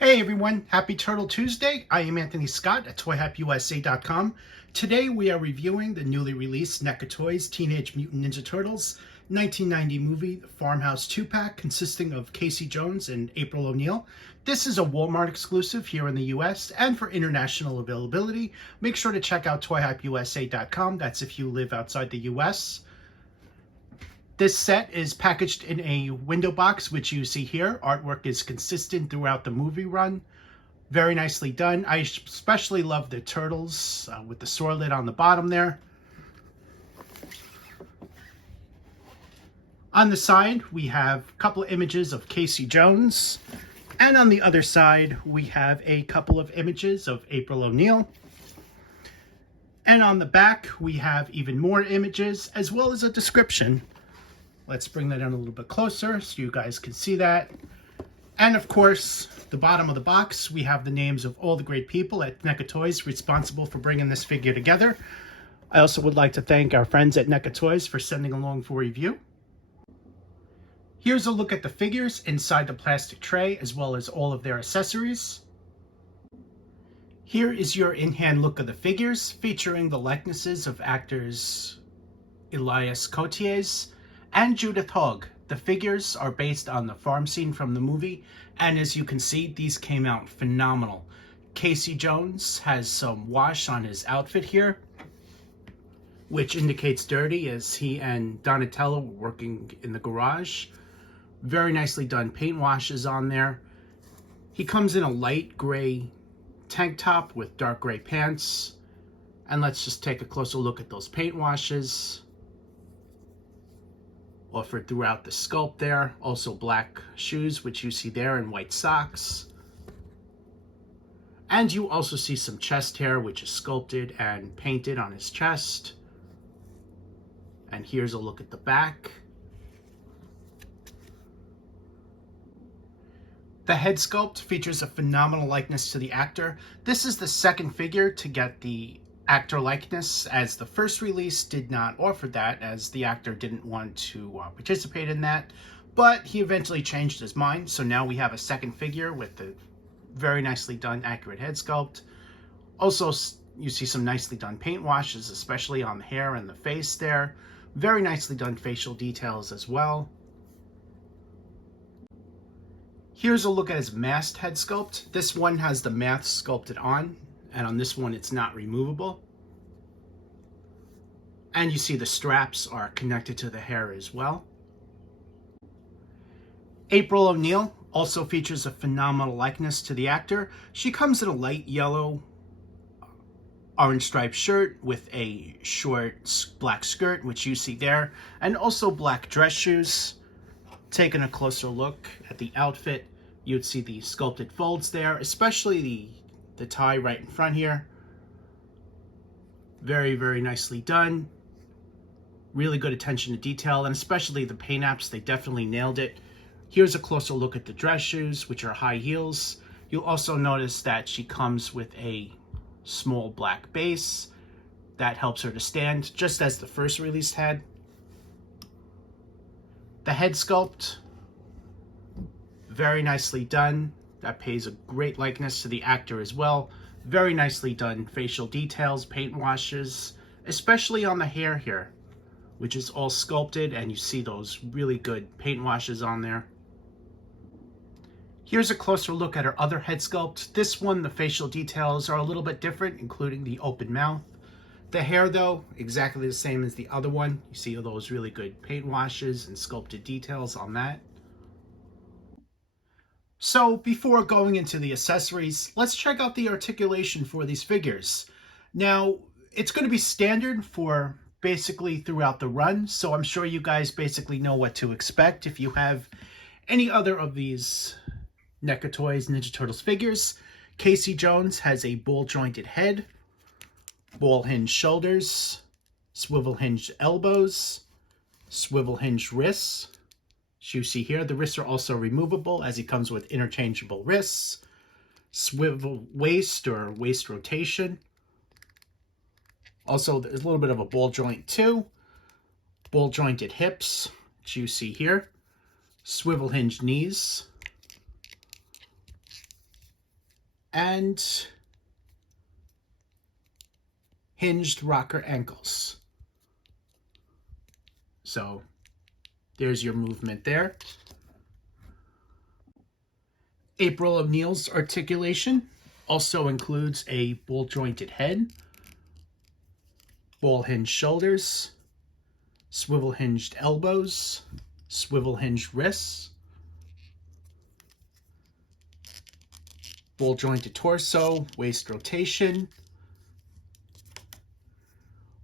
Hey everyone, happy Turtle Tuesday. I am Anthony Scott at ToyHypeUSA.com. Today we are reviewing the newly released NECA Toys Teenage Mutant Ninja Turtles 1990 movie Farmhouse 2-pack consisting of Casey Jones and April O'Neil. This is a Walmart exclusive here in the US, and for international availability, make sure to check out ToyHypeUSA.com. That's if you live outside the US. This set is packaged in a window box, which you see here. Artwork is consistent throughout the movie run. Very nicely done. I especially love the turtles with the sword lid on the bottom there. On the side, we have a couple of images of Casey Jones. And on the other side, we have a couple of images of April O'Neil. And on the back, we have even more images, as well as a description. Let's bring that in a little bit closer so you guys can see that. And of course, the bottom of the box, we have the names of all the great people at NECA Toys responsible for bringing this figure together. I also would like to thank our friends at NECA Toys for sending along for review. Here's a look at the figures inside the plastic tray, as well as all of their accessories. Here is your in-hand look of the figures, featuring the likenesses of actors Elias, Koteas, and Judith Hoag. The figures are based on the farm scene from the movie, and as you can see, these came out phenomenal. Casey Jones has some wash on his outfit here, which indicates dirty, as he and Donatello were working in the garage. Very nicely done paint washes on there. He comes in a light gray tank top with dark gray pants, and let's just take a closer look at those paint washes offered throughout the sculpt there. Also black shoes, which you see there, and white socks. And you also see some chest hair, which is sculpted and painted on his chest. And here's a look at the back. The head sculpt features a phenomenal likeness to the actor. This is the second figure to get the actor likeness, as the first release did not offer that, as the actor didn't want to participate in that, but he eventually changed his mind. So now we have a second figure with the very nicely done accurate head sculpt. Also, you see some nicely done paint washes, especially on the hair and the face there. Very nicely done facial details as well. Here's a look at his masked head sculpt. This one has the mask sculpted on, and on this one it's not removable. And you see the straps are connected to the hair as well. April O'Neil also features a phenomenal likeness to the actor. She comes in a light yellow orange striped shirt with a short black skirt, which you see there, and also black dress shoes. Taking a closer look at the outfit, you'd see the sculpted folds there, especially the tie right in front here. Very, very nicely done. Really good attention to detail, and especially the paint apps, they definitely nailed it. Here's a closer look at the dress shoes, which are high heels. You'll also notice that she comes with a small black base that helps her to stand, just as the first release had. The head sculpt, very nicely done. That pays a great likeness to the actor as well. Very nicely done facial details, paint washes, especially on the hair here, which is all sculpted, and you see those really good paint washes on there. Here's a closer look at her other head sculpt. This one, the facial details are a little bit different, including the open mouth. The hair, though, exactly the same as the other one. You see those really good paint washes and sculpted details on that. So before going into the accessories, let's check out the articulation for these figures. Now, it's going to be standard for basically throughout the run, so I'm sure you guys basically know what to expect. If you have any other of these NECA Toys Ninja Turtles figures, Casey Jones has a ball-jointed head, ball-hinged shoulders, swivel-hinged elbows, swivel-hinged wrists. As you see here, the wrists are also removable, as he comes with interchangeable wrists, swivel waist or waist rotation. Also, there's a little bit of a ball joint too. Ball jointed hips, which you see here. Swivel hinged knees. and hinged rocker ankles. So there's your movement there. April O'Neil's articulation also includes a ball-jointed head, ball-hinged shoulders, swivel-hinged elbows, swivel-hinged wrists, ball-jointed torso, waist rotation,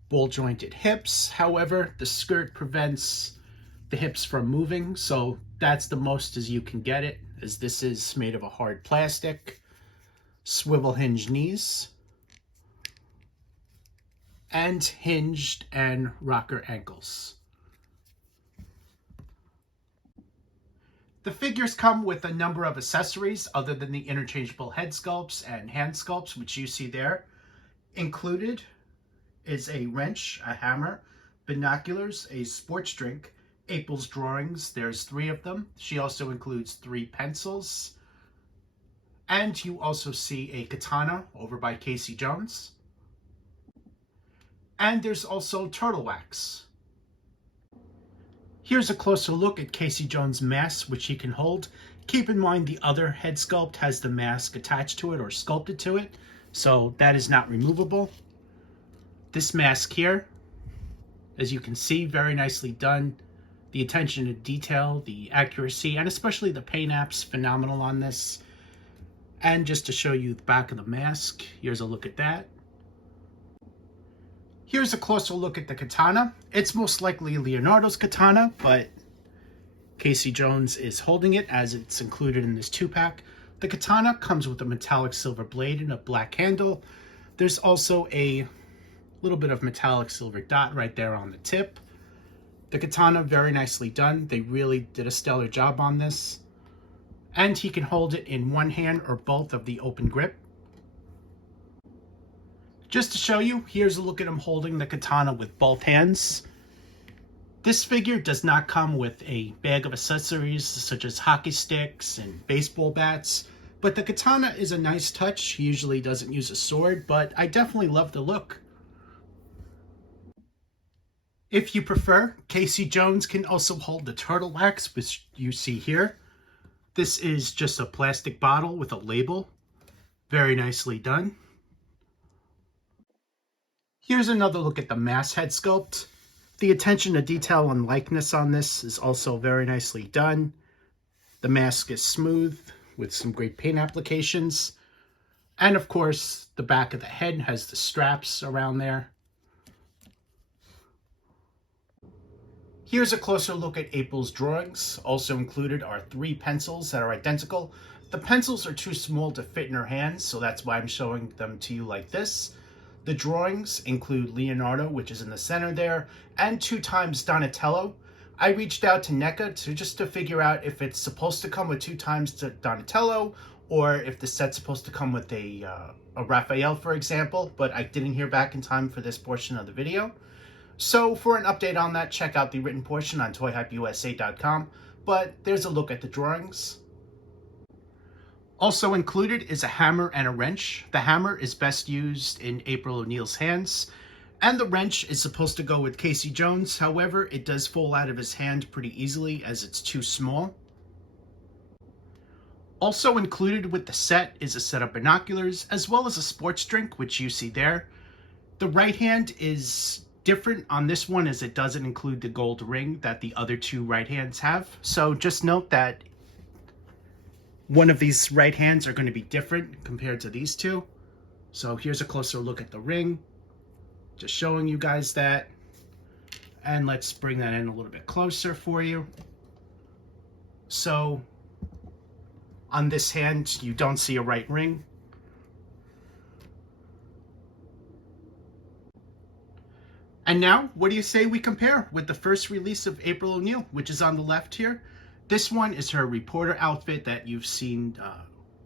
ball-jointed hips. However, the skirt prevents the hips from moving, so that's the most as you can get it, as this is made of a hard plastic. Swivel hinged knees, and hinged and rocker ankles. The figures come with a number of accessories other than the interchangeable head sculpts and hand sculpts, which you see there. Included is a wrench, a hammer, binoculars, a sports drink, April's drawings. There's 3 of them. She also includes 3 pencils. And you also see a katana over by Casey Jones. And there's also turtle wax. Here's a closer look at Casey Jones' mask, which he can hold. Keep in mind the other head sculpt has the mask attached to it or sculpted to it, so that is not removable. This mask here, as you can see, very nicely done. The attention to detail, the accuracy, and especially the paint apps, phenomenal on this. And just to show you the back of the mask, here's a look at that. Here's a closer look at the katana. It's most likely Leonardo's katana, but Casey Jones is holding it as it's included in this 2-pack. The katana comes with a metallic silver blade and a black handle. There's also a little bit of metallic silver dot right there on the tip. The katana, very nicely done. They really did a stellar job on this. And he can hold it in one hand or both of the open grip. Just to show you, here's a look at him holding the katana with both hands. This figure does not come with a bag of accessories such as hockey sticks and baseball bats, but the katana is a nice touch. He usually doesn't use a sword, but I definitely love the look. If you prefer, Casey Jones can also hold the turtle wax, which you see here. This is just a plastic bottle with a label. Very nicely done. Here's another look at the mask head sculpt. The attention to detail and likeness on this is also very nicely done. The mask is smooth with some great paint applications. And of course, the back of the head has the straps around there. Here's a closer look at April's drawings. Also included are 3 pencils that are identical. The pencils are too small to fit in her hands, so that's why I'm showing them to you like this. The drawings include Leonardo, which is in the center there, and 2 times Donatello. I reached out to NECA just to figure out if it's supposed to come with 2 times Donatello, or if the set's supposed to come with a Raphael, for example, but I didn't hear back in time for this portion of the video. So for an update on that, check out the written portion on ToyHypeUSA.com, but there's a look at the drawings. Also included is a hammer and a wrench. The hammer is best used in April O'Neil's hands, and the wrench is supposed to go with Casey Jones. However, it does fall out of his hand pretty easily as it's too small. Also included with the set is a set of binoculars, as well as a sports drink, which you see there. The right hand is different on this one as it doesn't include the gold ring that the other 2 right hands have. So just note that one of these right hands are going to be different compared to these 2. So here's a closer look at the ring. Just showing you guys that. And let's bring that in a little bit closer for you. So on this hand, you don't see a right ring. And now, what do you say we compare with the first release of April O'Neil, which is on the left here? This one is her reporter outfit that you've seen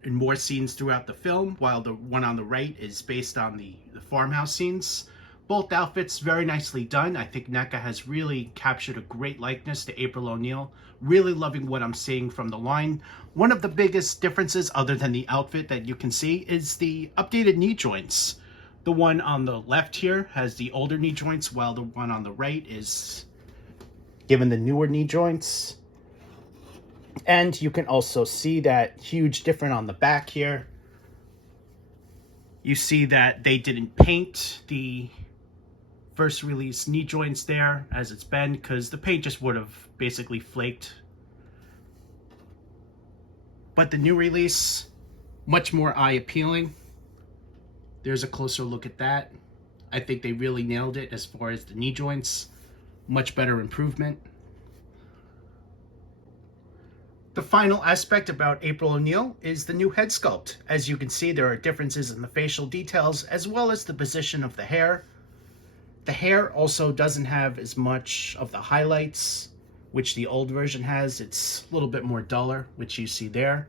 in more scenes throughout the film, while the one on the right is based on the farmhouse scenes. Both outfits very nicely done. I think NECA has really captured a great likeness to April O'Neil. Really loving what I'm seeing from the line. One of the biggest differences, other than the outfit that you can see, is the updated knee joints. The one on the left here has the older knee joints, while the one on the right is given the newer knee joints. And you can also see that huge difference on the back here. You see that they didn't paint the first release knee joints there as it's been, because the paint just would have basically flaked. But the new release, much more eye appealing. There's a closer look at that. I think they really nailed it as far as the knee joints. Much better improvement. The final aspect about April O'Neil is the new head sculpt. As you can see, there are differences in the facial details as well as the position of the hair. The hair also doesn't have as much of the highlights, which the old version has. It's a little bit more duller, which you see there.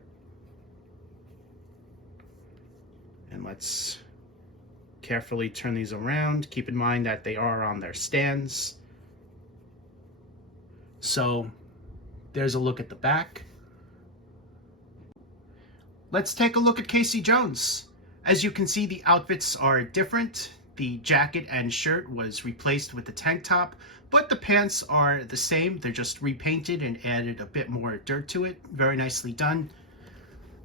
And let's carefully turn these around. Keep in mind that they are on their stands. So there's a look at the back. Let's take a look at Casey Jones. As you can see, the outfits are different. The jacket and shirt was replaced with the tank top, but the pants are the same. They're just repainted and added a bit more dirt to it. Very nicely done.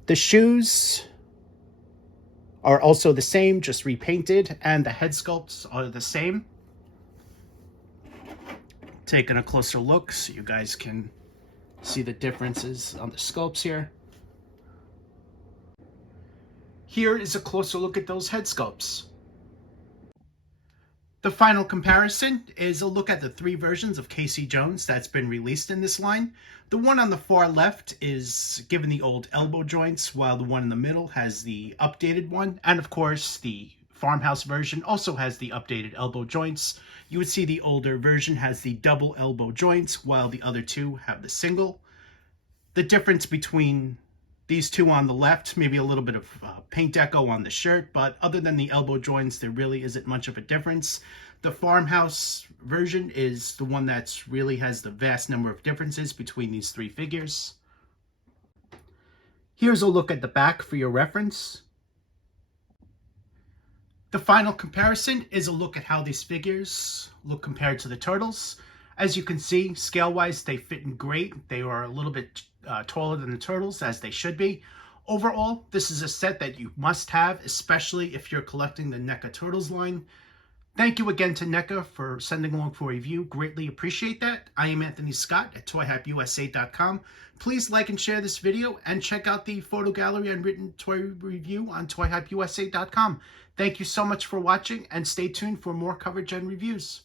The shoes are also the same, just repainted, and the head sculpts are the same. Taking a closer look so you guys can see the differences on the sculpts here. Here is a closer look at those head sculpts. The final comparison is a look at the 3 versions of Casey Jones that's been released in this line. The one on the far left is given the old elbow joints, while the one in the middle has the updated one. And of course, the Farmhouse version also has the updated elbow joints. You would see the older version has the double elbow joints, while the other 2 have the single. The difference between these 2 on the left, maybe a little bit of paint deco on the shirt, but other than the elbow joints, there really isn't much of a difference. The Farmhouse version is the one that's really has the vast number of differences between these 3 figures. Here's a look at the back for your reference. The final comparison is a look at how these figures look compared to the Turtles. As you can see, scale-wise, they fit in great. They are a little bit taller than the Turtles, as they should be. Overall, this is a set that you must have, especially if you're collecting the NECA Turtles line. Thank you again to NECA for sending along for a review. Greatly appreciate that. I am Anthony Scott at ToyHackUSA.com. Please like and share this video, and check out the photo gallery and written toy review on ToyHackUSA.com. Thank you so much for watching, and stay tuned for more coverage and reviews.